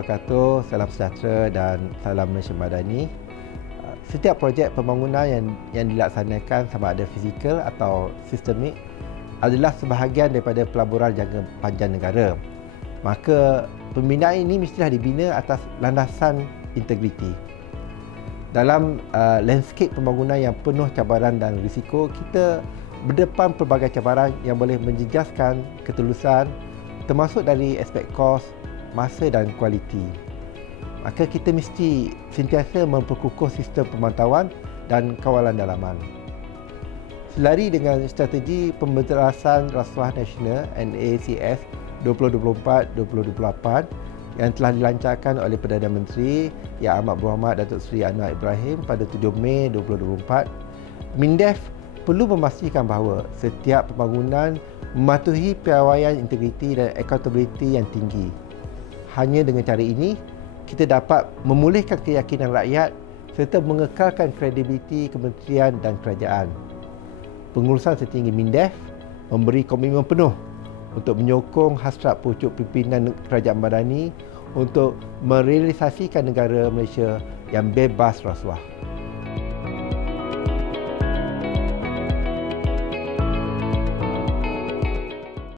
wabarakatuh. Salam sejahtera dan salam Malaysia Madani. Setiap projek pembangunan yang dilaksanakan sama ada fizikal atau sistemik adalah sebahagian daripada pelaburan jangka panjang negara. Maka pembinaan ini mestilah dibina atas landasan integriti. Dalam landscape pembangunan yang penuh cabaran dan risiko, kita berdepan pelbagai cabaran yang boleh menjejaskan ketulusan, termasuk dari aspek kos, masa dan kualiti. Maka kita mesti sentiasa memperkukuh sistem pemantauan dan kawalan dalaman. Selari dengan strategi pembenterasan rasuah nasional NACS 2024-2028 yang telah dilancarkan oleh Perdana Menteri Yang Amat Berhormat Datuk Seri Anwar Ibrahim pada 7 Mei 2024, MINDEF perlu memastikan bahawa setiap pembangunan mematuhi piawaian integriti dan accountability yang tinggi. Hanya dengan cara ini, kita dapat memulihkan keyakinan rakyat serta mengekalkan kredibiliti kementerian dan kerajaan. Pengurusan setinggi MINDEF memberi komitmen penuh untuk menyokong hasrat pucuk pimpinan Kerajaan Madani untuk merealisasikan negara Malaysia yang bebas rasuah.